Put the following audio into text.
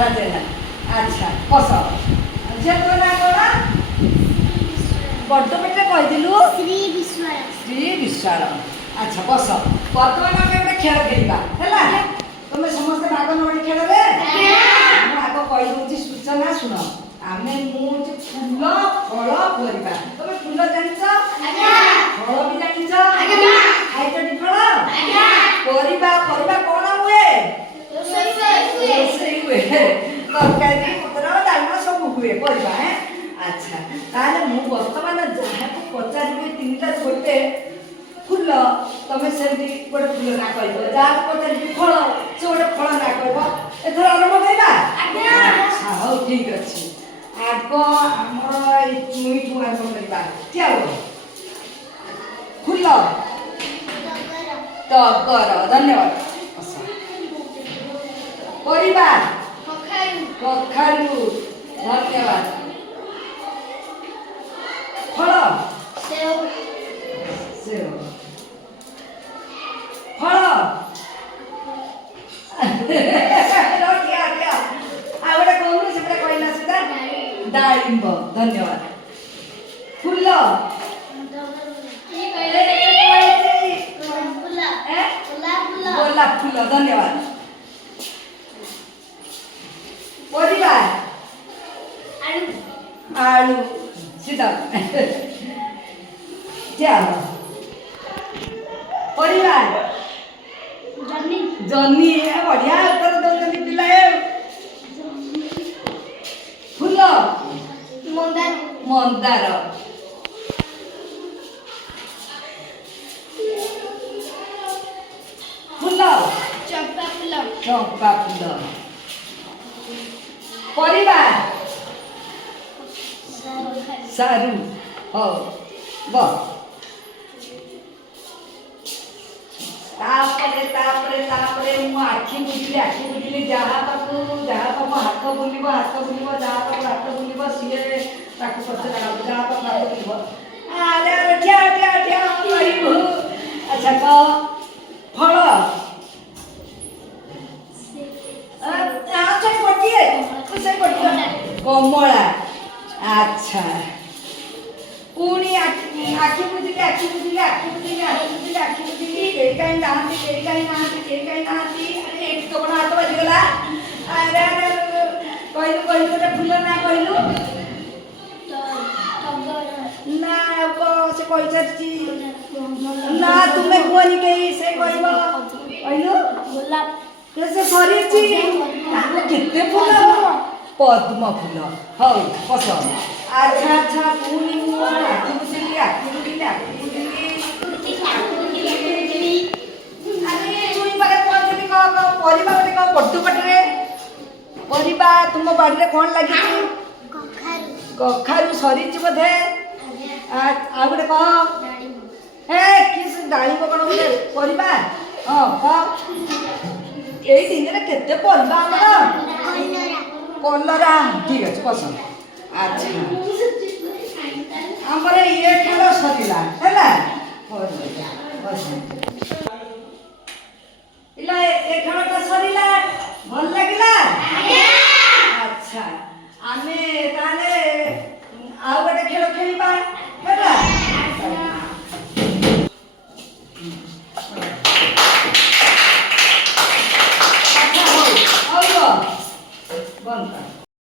राजेना अच्छा बस झे तो ना कोना बड्ड पेटे कहिदिलु श्री विश्वाल अच्छा बस वर्तमान आमे गोटे खेल खेलिबा हैला तुमे समस्त भाग नोडी खेल रे मु आगो कहि दूची सूचना सुन आमे मु फूल फल परिबा तुमे फूल जानिछ फल भी जानिछ खाइतडी फल परिबा परिबा कोन हुए रोसई हुए तरकारी पत्र डालमा सब हुए परिबा हैं अच्छा ताले मु वर्तमान जहा को पचारिबे तीनटा गोटे फूल तमे सेमती गोटे फूल ना कहबो जहा को पचारिबे फल से गोटे फल ना कहबो एथर आरंभ करिबा अच्छा हो ठीक अछि आगो हमर ए चुई चुई आरंभ करिबा चलो फूल टगर धन्यवाद परिबा कखारु धन्यवाद फल सेव फल आउटा कहूँ से कहला सीधा डाळिंब धन्यवाद फूल गोलाप फूल धन्यवाद परिबा आलू सीधा चलो परिबा जन्नी बढ़िया उत्तर दौरान पिला फूल मंदार फूल चंपा फूल परिबा सारू हो बस तापरे मु आखि बुझिली जहाँ पाक हाथ बुलिब जहाँ पाक हाथ बुलिब सीए ताकू पछे लगा जहाँ पाक हाथ बुलिब अरे ठिया कहू अच्छा कह फल कमला अच्छा पुणी आखि बुझिली केही कहीं नाहांती अरे एक तो बड़ा हाथ बजिगला अरे कहलु गोटे फूल ना कहलु ना से कहि सारछि ना तुमे कोनी कही से कहबो कहलु गोलाप कैसे सरीछि केते फूल पद्म फूल हौ पसंद अच्छा पुणी मु आखि बुझिली परिबा गोटे कह बड्डू पटरे परिबा तुम बाड़ी कौन लगी कखारु सरी बोधे आ गोटे कह हे किस डालिब कौन बोले परिबा हाँ कह यही दिन में केते परिबा कलरा ठीक अच्छे पसंद अच्छा आमर ये खेल सरिला है इला ए खेलटा सरिला भल लागिला अच्छा आमे ताले आ गोटे खेल खेलिबा हैला अच्छा हो बंद